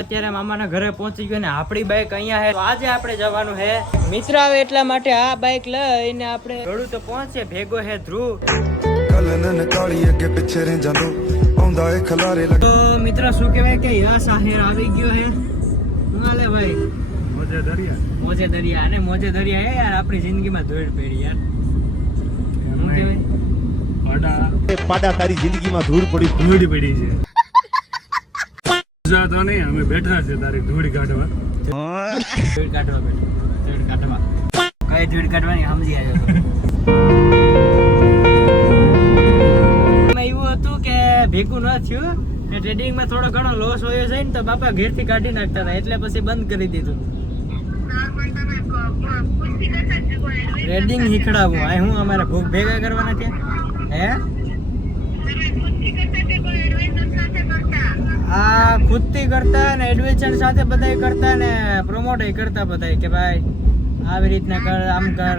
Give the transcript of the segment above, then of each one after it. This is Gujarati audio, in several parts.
અત્યારે મામાના ઘરે પહોંચી ગયો ને આપણી બાઈક અહીંયા છે. તો આજે આપણે જવાનું છે મિત્ર આવે એટલા માટે આ બાઈક લઈને આપણે ઘડું તો પહોંચે. ભેગો છે ધ્રુવ. તો મિત્ર શું કહેવાય કે યશ આહેર આવી ગયો છે. હું હાલે ભાઈ? મોજે દરિયા અને મોજે દરિયા હે યાર. આપણી જિંદગીમાં ધૂળ પડી યાર. શું કહેવાય? પાડા તારી જિંદગીમાં ધૂળ પડી છે. તો નહીં અમે બેઠા છે તારી ધૂળ કાઢવા. ધૂળ કાઢવા બેઠા. ધૂળ કાઢવા કઈ ધૂળ કાઢવાની સમજી આવ્યો. એવું હતું કે ભેગું ન થયું ને ટ્રેડિંગમાં થોડો ઘણો લોસ હોયો છે ને તો બાપા ઘેરથી કાઢી નાખતા હતા એટલે પછી બંધ કરી દીધું. ટ્રેડિંગ શીખડાવું આ હું અમારે ભૂખ ભેગા કરવાના છે હે. આ ખુદથી કરતા ને એડવેન્ચર સાથે બધાય કરતા ને પ્રમોટ કરતા બધાય કે ભાઈ આવી રીતના કર આમ કર.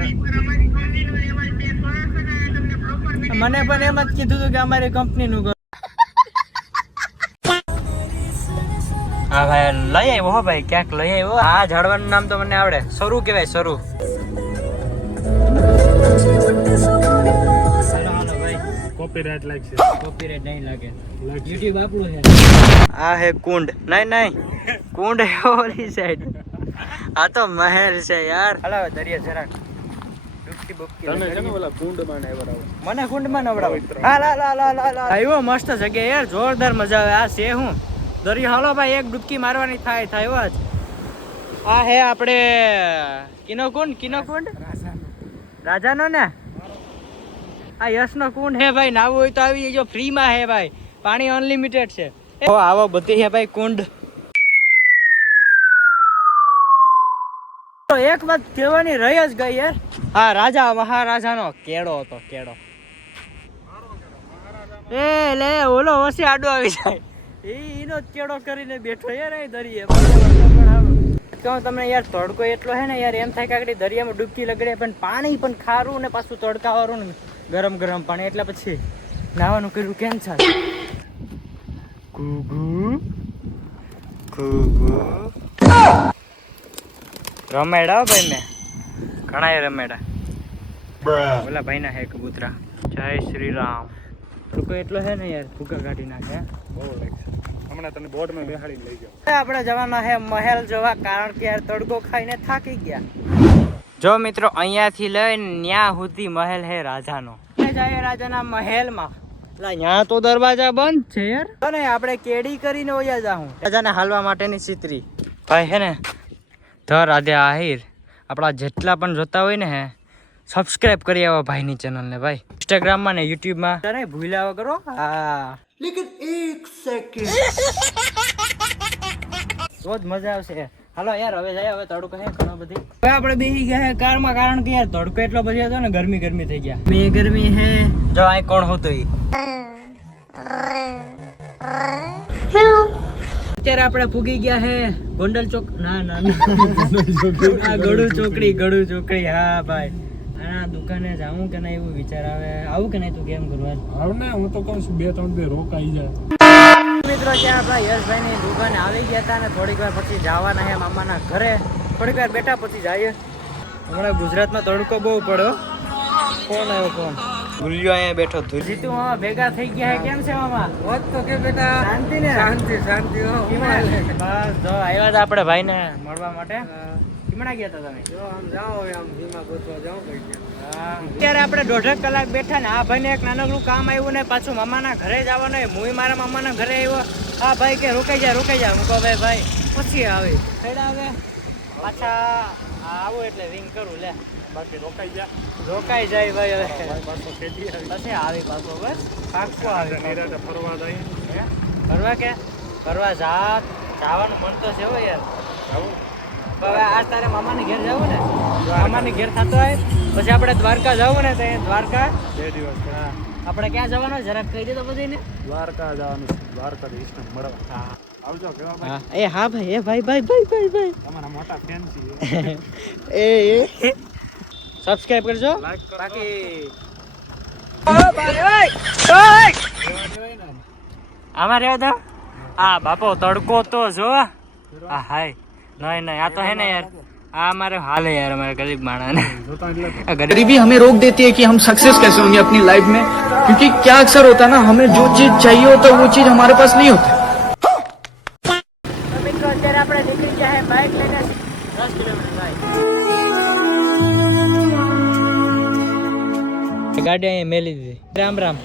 મને પણ એમ જ કીધું હતું કે અમારી કંપનીનું કર. હા ભાઈ લઈ આવ્યો હો ભાઈ ક્યાંક લઈ આવ્યો. આ ઝાડવાનું નામ તો મને આવડે. સરું કહેવાય સરું. કોપીરાઇટ લાગશે. કોપીરાઇટ નહીં લાગે. યુટ્યુબ આપણું છે. આ હે કુંડ. નહીં કુંડ હે ઓલી સાઈડ. આ તો મહેલ છે યાર. હલાવે દરિયા જરાક ડૂબકી બુબકી. તને છે ને ઓલા કુંડમાં નવડાવો. મને કુંડમાં નવડાવો. હા લા આવ્યો મસ્ત જગ્યા યાર. જોરદાર મજા આવે. આ છે હું દરિયો. હાલો ભાઈ એક ડૂબકી મારવાની થાય જ. આ હે આપણે કિનો કુંડ રાજાનો ને. આ યશનો કુંડ હે ભાઈ. નાવું હોય તો આવી જો ફ્રીમાં હે ભાઈ. પાણી અનલિમિટેડ છે. આવો બધી હે ભાઈ કુંડ. તો એક વાત કહેવાની રહી જ ગઈ યાર. હા રાજા મહારાજાનો કેળો હતો. કેળો એ લે ઓલો ઓછી આડો આવી જાય એનો જ કેળો કરીને બેઠો યાર. અહીં દરિયે કહું તમને યાર તડકો એટલો હે ને યાર. એમ થાય કે આગળ દરિયામાં ડૂબકી લગડે પણ પાણી પણ ખારું ને પાછું તડકાવાળું ને ગરમ પાણી એટલે પછી નાવાનું કર્યું કેન્સલ. રમેડા ભાઈ મેં ઘણા રમેડા. ઓલા ભાઈ ના હે કબૂતરા. જય શ્રી રામ. તડકો એટલો હે ને યાર ભૂકા કાઢી નાખે. બહુ લાગશે. હમણાં તને બોર્ડમાં બેહાડીને લઈ જાઓ. આપણે જવાના હે મહેલ જોવા કારણ કે યાર તડકો ખાઈને થાકી ગયા. જો મિત્રો અહીંયાથી લઈને ન્યા સુધી મહેલ હે રાજાનો. જાય રાજાના મહેલમાં. ત્યાં તો દરવાજા બંધ છે યાર. અને આપણે કેડી કરીને ઓયા જાઉં. રાજાને હાલવા માટેની ચિત્રી ભાઈ હે ને ધ રાધે આહિર. આપણા જેટલા પણ જોતા હોય ને હે સબસ્ક્રાઇબ કરી આવો ભાઈની ચેનલને ભાઈ. ઇન્સ્ટાગ્રામમાં ને યુટ્યુબમાં અરે ભૂલ્યા કરો. હા લેકિન એક સેકન્ડ બહુ જ મજા આવશે. હાલો યાર હવે જાય. હવે તડકો હે ઘણો બધી. હવે આપણે બેસી ગયા હે કારમાં કારણ કે યાર તડકો એટલો બધી હતો ને ગરમી થઈ ગયા. ગરમી હે જો આ કોણ હોતો ઈ. અત્યારે આપણે પૂગી ગયા હે ગોંડલ ચોક. ના ગળુ ચોકડી. હા ભાઈ આ દુકાને જાઉં કે ના એવું વિચાર આવે. આવું કે નહીં તું કેમ કરવા આવ ને હું તો કહું છું 2-3 દે રોકાઈ જાય. મિત્રો ત્યાં આપણા યશભાઈની દુકાને આવી ગયા હતા ને થોડીક વાર પછી જવાના હે મામાના ઘરે. થોડીક વાર બેઠા પછી જઈએ. હમણાં ગુજરાતમાં તડકો બહુ પડ્યો. ફોન આવ્યો ફોન. ભૂલ્યો અહીંયા બેઠો જીતુ મામા ભેગા થઈ ગયા હે. કેમ છે મામા? હોત તો કે બેટા શાંતિ ને. શાંતિ બસ જો આવ્યા હતા આપણે ભાઈને મળવા માટે. કિમણા ગયા હતા તમે? જો આમ જાઓ આમ ધીમા ગોતવા જાઓ કઈ ગયા. અત્યારે આપણે 1.5 કલાક બેઠા ને આ ભાઈને એક નાનકડું કામ આવ્યું ને પાછું મામાના ઘરે જવાનું. હું મારા મામાના ઘરે આવ્યો. આ ભાઈ કે રોકાઈ જા. હું કહું ભાઈ પછી આવે આવે પાછા આવું એટલે રિંગ કરું લે. બાકી રોકાઈ જાય ભાઈ. હવે પાછો ખેતી પછી આવી પાછો બસ પાછો આવે. ફરવા જાય. ફરવા જવાનું મન તો છે યાર. હવે આ તારે મામાને ઘેર જવું ને. મામાને ઘેર થતો હોય પછી આપણે દ્વારકા જવું ને તો દ્વારકા 2 દિવસ. આપણે ક્યાં જવાનું જરાક કહી દે તો બધાને. દ્વારકા જવાનું. દ્વારકાધીશને મળવા. હા આવજો કેવા ભાઈ. એ હા ભાઈ. એ ભાઈ તમારા મોટા ફેન છીએ. એ સબસ્ક્રાઇબ કરજો. બાકી આમાં રહેવા દો. આ બાપો તડકો તો જો આ હાય નહીં આ તો હે ને યાર આ हमारे हाल है यार हमारे गरीब माणा ने गरीबी हमें रोक देती है कि हम सक्सेस कैसे होंगे अपनी लाइफ में क्योंकि क्या अक्सर होता है ना हमें जो चीज चाहिए होता है वो चीज हमारे पास नहीं होती તો મિત્રો અત્યારે આપણે નીકળી ગયા છે બાઇક લઈને 10 કિલોમીટર બાઇક ગાડી અહીંયા મેલી દીધી રામ રામ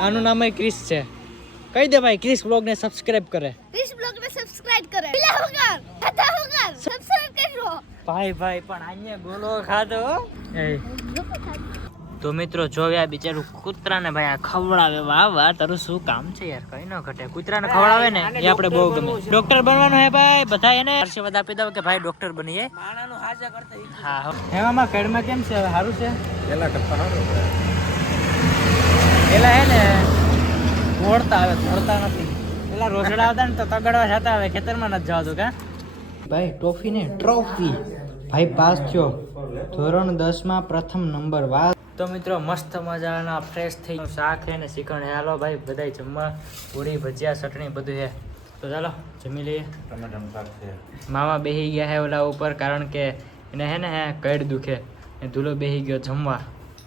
આનું નામ ક્રિસ છે કહી દે ભાઈ ક્રિસ બ્લોગ ને સબસ્ક્રાઇબ કરે इस ब्लॉग में सब्सक्राइब करें बिला होगा खाता होगा सब्सक्राइब करो ભાઈ પણ અહીંયા ગોલો ખાધો તો મિત્રો જોયા બિચારું કૂતરાને ભાઈ આ ખવડાવે વાહ તારું શું કામ છે યાર કઈ ન ઘટે કૂતરાને ખવડાવે ને એ આપણે બહુ ગમે ડોક્ટર બનવાનું હે ભાઈ બધા એને આશીર્વાદ આપી દો કે ભાઈ ડોક્ટર બનીએ માણાનું હાજા કરતા હા હેવામાં કડમાં કેમ છે હવે સારું છે પેલા કરતા સારું પેલા હે ને દોડતા નથી પેલા રોસડા આવતા ને તો તગડવા જતા હવે ખેતરમાં નથી જવાતું કા ભાઈ ટ્રોફી ને ટ્રોફી ભાઈ પાસ થયો ધોરણ 10 માં પ્રથમ નંબર વાહ તો મિત્રો મસ્ત મજાના ફ્રેશ થઈ શાક હે ને શ્રીખંડ હે હાલો ભાઈ બધાય જમવા પૂરી ભજીયા ચટણી બધું હે તો ચાલો જમી લઈએ ટમેટાનું શાક છે મામા બેહી ગયા હે ઓલા ઉપર કારણ કે એને હે ને કડ દુખે એ ધૂલો બેહી ગયો જમવા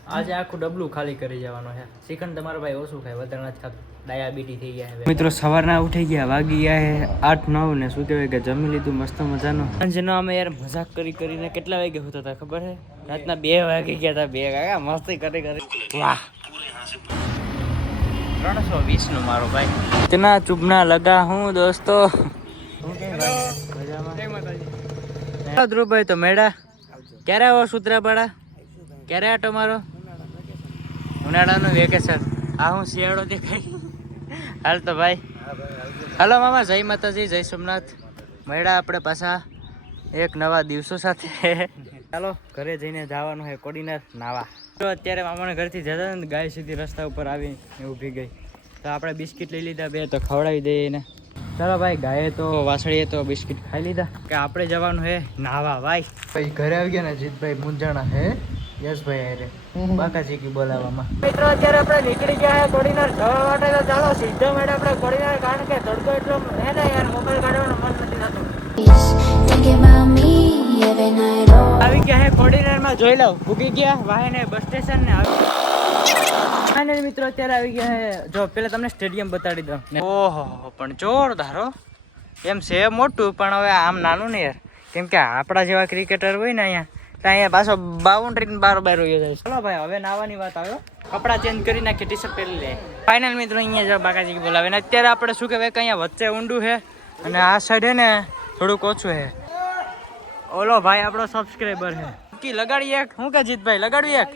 આજે આખું ડબલું ખાલી કરી જવાનું છે શ્રીખંડ તમારો ભાઈ ઓછું ખાય વધારે નથી ખાતું ડાયાબિટી થઈ ગયા છે મિત્રો સવારના ઉઠી ગયા વાગી ગયા હે 8-9 ને શું કહેવાય કે જમી લીધું મસ્ત મજાનું સાંજનો અમે યાર મજાક કરીને કેટલા વાગે હોતા હતા ખબર હે રાતના 2 વાગી ગયા હતા 2 કાકા મસ્તી કરી વાહ 320 નું મારો ભાઈ इतना चुभना लगा हूँ दोस्तों ધ્રુવભાઈ તો મેળા ક્યારે આવો સૂત્રાપાડા ક્યારે આટો મારો ઉનાળાનું વેકેશન આ હું શિયાળો દેખાય હાલ તો ભાઈ હાલો મામા જય માતાજી જય સોમનાથ મેળા આપણે પાછા એક નવા દિવસો સાથે ચાલો ઘરે જઈને જવાનું છે કોડીનાર નાવા તો અત્યારે મામાના ઘરથી જતા ને ગાય સીધી રસ્તા ઉપર આવી ઊભી ગઈ તો આપણે બિસ્કિટ લઈ લીધા બે તો ખવડાવી દઈએ એને ચાલો ભાઈ ગાયે તો વાસળીએ તો બિસ્કિટ ખાઈ લીધા કે આપણે જવાનું છે નાવા ભાઈ ઘરે આવી ગયા ને જીતભાઈ મુંજાણા હે યશભાઈ અરે બાકાજી કી બોલાવવામાં મિત્રો અત્યારે આપણે નીકળી ગયા છે કોડીનાર જવા માટે તો ચાલો સીધો મેળે આપણે કોડીનાર કારણ કે તડકો એટલો હે ને યાર મોબાઈલ કાઢવાનું મન નથી થતું આવી ગયા હે કોડીનાર માં જોઈ લઉં ભૂગી ગયા વાહને બસ સ્ટેશન ને ફાઇનલ મિત્રો અત્યારે આવી ગયા હે જો પેલા તમને સ્ટેડિયમ બતાડી દઉં ઓહો પણ જોરદાર હો એમ છે મોટું પણ હવે આમ નાનું ને યાર કેમ કે આપણા જેવા ક્રિકેટર હોય ને અહીંયા અહીંયા પાછો બાઉન્ડ્રી બારોબાર હોય જાય ચલો ભાઈ હવે નાવાની વાત આવ્યો કપડા ચેન્જ કરી નાખી ટી શર્ટ પહેરી લે ફાઇનલ મિત્રો અહીંયા જો બાકાજી બોલાવે ને અત્યારે આપણે શું કહેવાય કે અહીંયા વચ્ચે ઊંડું છે અને આ સાઈડ હે ને થોડુંક ઓછું છે ઓલો ભાઈ આપણો સબસ્ક્રાઇબર છે કી લગાડી એક હું કે જીતભાઈ લગાડવી એક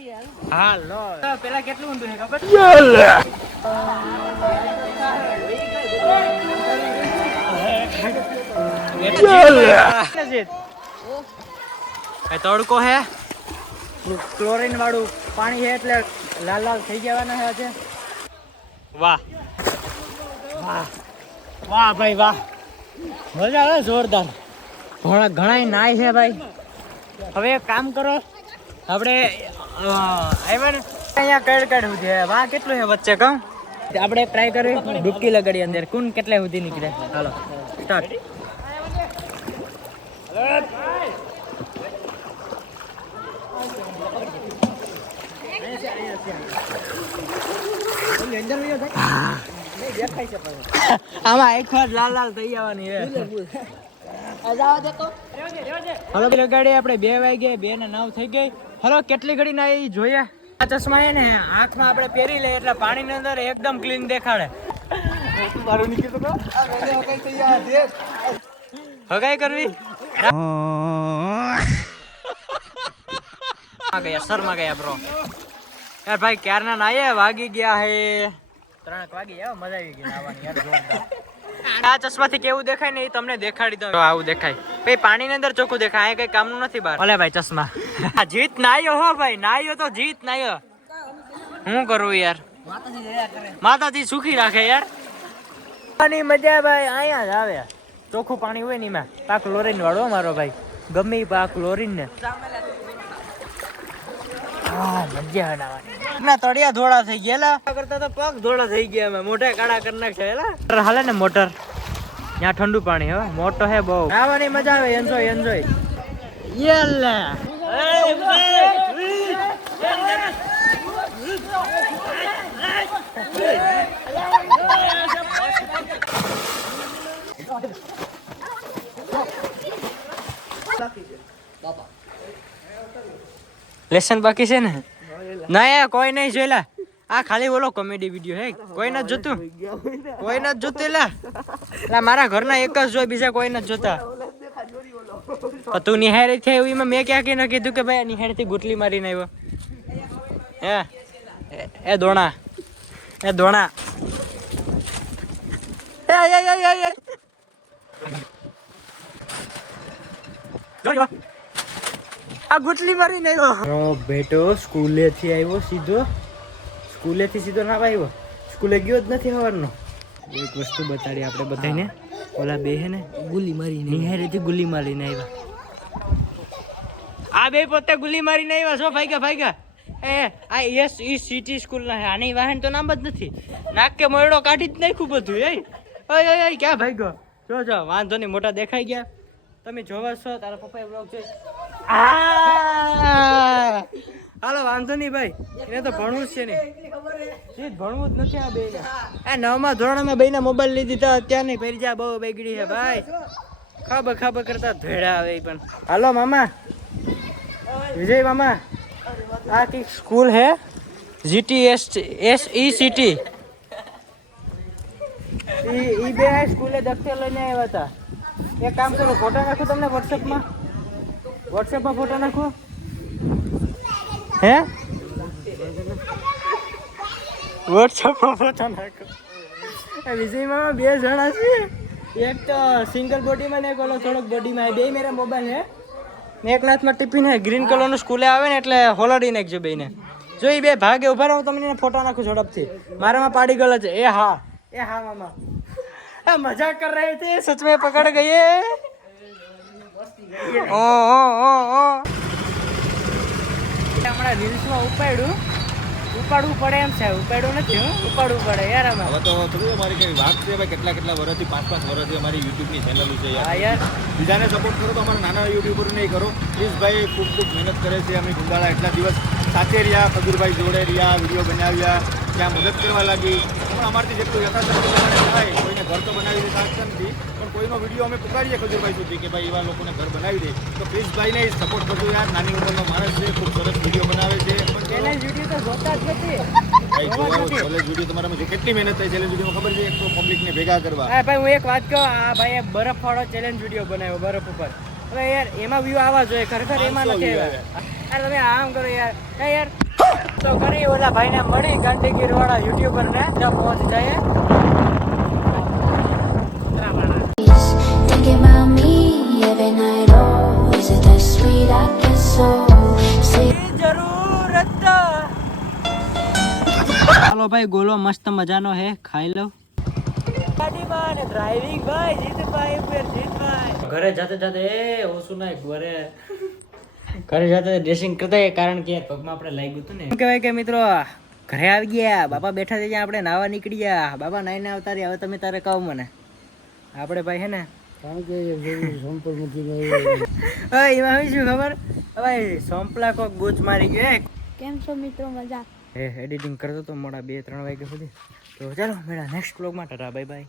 હા લો પેલા કેટલું ઊંડું છે ખબર તડકો હે ક્લોરીન વાળું પાણી છે એટલે લાલ લાલ થઈ જવાના છે આજે વાહ વાહ વાહ ભાઈ વાહ મજા આવે જોરદાર ઘણા નાય છે ભાઈ હવે એક કામ કરો આપણે અહીંયા કડ સુધી વાહ કેટલું છે વચ્ચે કહું આપણે ટ્રાય કરી ડૂબકી લગાડી અંદર કોણ કેટલા સુધી નીકળે હાલો સ્ટાર્ટ આમાં એક વાર લાલ લાલ થઈ જવાની છે હલો પેલી ગાડી આપણે 2 વાગે 2:09 થઈ ગઈ હલો કેટલી ઘડી ના એ જોઈએ આ ચશ્મા હે ને આંખમાં આપણે પહેરી લે એટલે પાણીની અંદર એકદમ ક્લીન દેખાડે હગાઈ કરવી શર્મા ગયા બ્રો યાર ભાઈ ક્યારના નાયે વાગી ગયા હે 3 વાગી ગયા મજા આવી ગઈ નાવાની યાર જોરદાર આ ચશ્માથી કેવું દેખાય ને એ તમને દેખાડી દઉં આવું દેખાય ભાઈ પાણીની અંદર ચોખ્ખું દેખાય આ કઈ કામનું નથી બહાર ભલે ભાઈ ચશ્મા જીત નાયો હો ભાઈ નાયો તો જીત નાયો હું કરું યાર માતાજી સુખી રાખે યાર પાણી મજા ભાઈ અહીંયા જ આવે ચોખ્ખું પાણી હોય ને એમાં પાક ક્લોરીન વાળો મારો ભાઈ ગમે એ પાક ક્લોરીન ને મજા બનાવવાની ના તળિયા ધોળા થઈ ગયા કરતા તો પગ ધોળા થઈ ગયા મોઢે કાળા કરી નાખશે હાલે ને મોટર ત્યાં ઠંડુ પાણી હો મોટો હે બહુ આવવાની મજા આવે એન્જોય એન્જોય યેલા લેસન બાકી છે ને ના યાર કોઈ નહીં જોયેલા આ ખાલી બોલો કોમેડી વિડીયો હે કોઈ નથી જોતું કોઈ નથી જોતું લા મારા ઘરના એક જ જોઈ બીજા કોઈ નથી જોતા પણ તું નિહાળી છે એમાં મેં ક્યાં કઈ કીધું કે ભાઈ નિહાળી થી ગુટલી મારીને આવ્યો હે એ દોણા આ ગુટલી મારીને આવ્યો બેટો સ્કૂલેથી આવ્યો સીધો ના આવ્યો સ્કૂલે ગયો જ નથી સવારનો એક વસ્તુ બતાડી આપણે બધાને ઓલા બે હે ને ગુલી મારીને નિહારેથી ગુલી મારીને આવ્યા આ બે પોતે ગુલી મારીને આવ્યા છો ભાગ્યા એ આ યસ ઈ સિટી સ્કૂલ ના હે આની વાહન તો નામ જ નથી નાક કે મોયડો કાઢી જ નાખ્યું બધું એ ઓય ક્યાં ભાગ્યો જો વાંધો નહીં મોટા દેખાઈ ગયા તમે જોવા છો તારા પપ્પાએ બ્લોગ જોઈ હાલો વાંધો નહીં ભાઈ એને તો ભણવું જ છે ને ભણવું જ નથી આ બે આ 9મા ધોરણમાં બેના મોબાઈલ લીધી દીધા અત્યારે નહીં ફરી જા બહુ બગડી છે ભાઈ ખાબર કરતા ધોળા આવે પણ હાલો મામા વિજય મામા આ કઈ સ્કૂલ હે GTSECT ઈ બે સ્કૂલે દફતર લઈને આવ્યા હતા એક કામ કરો ફોટો નાખું તમને વોટ્સએપમાં ફોટો નાખું હે વોટ્સએપમાં ફોટો નાખો વિજયમાં બે જણા છે એક તો સિંગલ બોડીમાં ને એક ઓલો થોડોક બોડીમાં બે મેરા મોબાઈલ હે ને એક હાથમાં ટિફિન હે ગ્રીન કલરનું સ્કૂલે આવે ને એટલે હોલડી નાખજો બેને જો એ બે ભાગે ઉભા રહો તમને ફોટો નાખું ઝડપથી મારામાં પાડી ગયો છે એ હા મામા मजाक कर रहे थे सच में पकड़ गए हमारा रील्स में ઉપાડવું પડે એમ છે ઉપાડવું નથી ઉપાડવું પડે યાર આમાં હવે તો થોડું અમારી કઈ વાત છે ભાઈ કેટલા વર્ષથી 5 વર્ષથી અમારી યુટ્યુબની ચેનલ છે હા યાર બીજાને સપોર્ટ કરો તો અમારા નાના યુટ્યુબર નહીં કરો પ્લીઝ ભાઈ ખૂબ મહેનત કરે છે અમે ગુંદાળા એટલા દિવસ સાથે રહ્યા ખજૂરભાઈ જોડે રહ્યા વિડીયો બનાવ્યા ત્યાં મદદ કરવા લાગી પણ અમારથી જેટલું યથાશક્તિ થાય કોઈને ઘર તો બનાવી દે નથી પણ કોઈનો વિડીયો અમે પુકારીએ ખજૂરભાઈ સુધી કે ભાઈ એવા લોકોને ઘર બનાવી દે તો પ્લીઝ ભાઈને સપોર્ટ કરજો યાર નાની ઉંમરનો માણસ છે ખૂબ સરસ વિડીયો બનાવે છે ચેલેન્જ વિડીયો તો જોતા જ નથી ચેલેન્જ વિડીયો તમારામાં કેટલી મહેનત થાય ચેલેન્જ વિડીયોમાં ખબર છે એક તો પબ્લિકને ભેગા કરવા હા ભાઈ હું એક વાત કહું આ ભાઈએ બરફ વાળો ચેલેન્જ વિડીયો બનાવ્યો બરફ ઉપર હવે યાર એમાં વ્યૂ આવવા જોઈએ ખરેખર એમાં નથી આવ્યા યાર તમે આમ કરો યાર તો કરી ઓલા ભાઈને મળી ગાંધીગીર વાળા યુટ્યુબર ને ત્યાં પહોંચી જાય Thinking about me every night, oh, is it that sweet I get so sick? ચાલો ભાઈ ગોલો મસ્ત મજાનો હે ખાઈ લો ગાડીમાં ને ડ્રાઇવિંગ ભાઈ જીતભાઈ ઘરે જાતે ઓછું ના ઘરે જાતે ડ્રેસિંગ કરતા કારણ કે પગમાં આપણે લાગ્યું હતું ને કહેવાય કે મિત્રો ઘરે આવી ગયા બાપા બેઠા છે આપણે નાવા નીકળી ગયા બાપા નાઈને આવતા રહ્યા હવે તમે તારે કહો મને આપણે ભાઈ હે ને એમાં શું ખબર ભાઈ સોંપલા કોક બૂચ મારી ગયો કેમ છો મિત્રો મજા એડિટિંગ કરતો તો મોડા 2-3 વાગ્યા સુધી તો ચાલો મેળા નેક્સ્ટ વ્લોગમાં ટાટા બાય બાય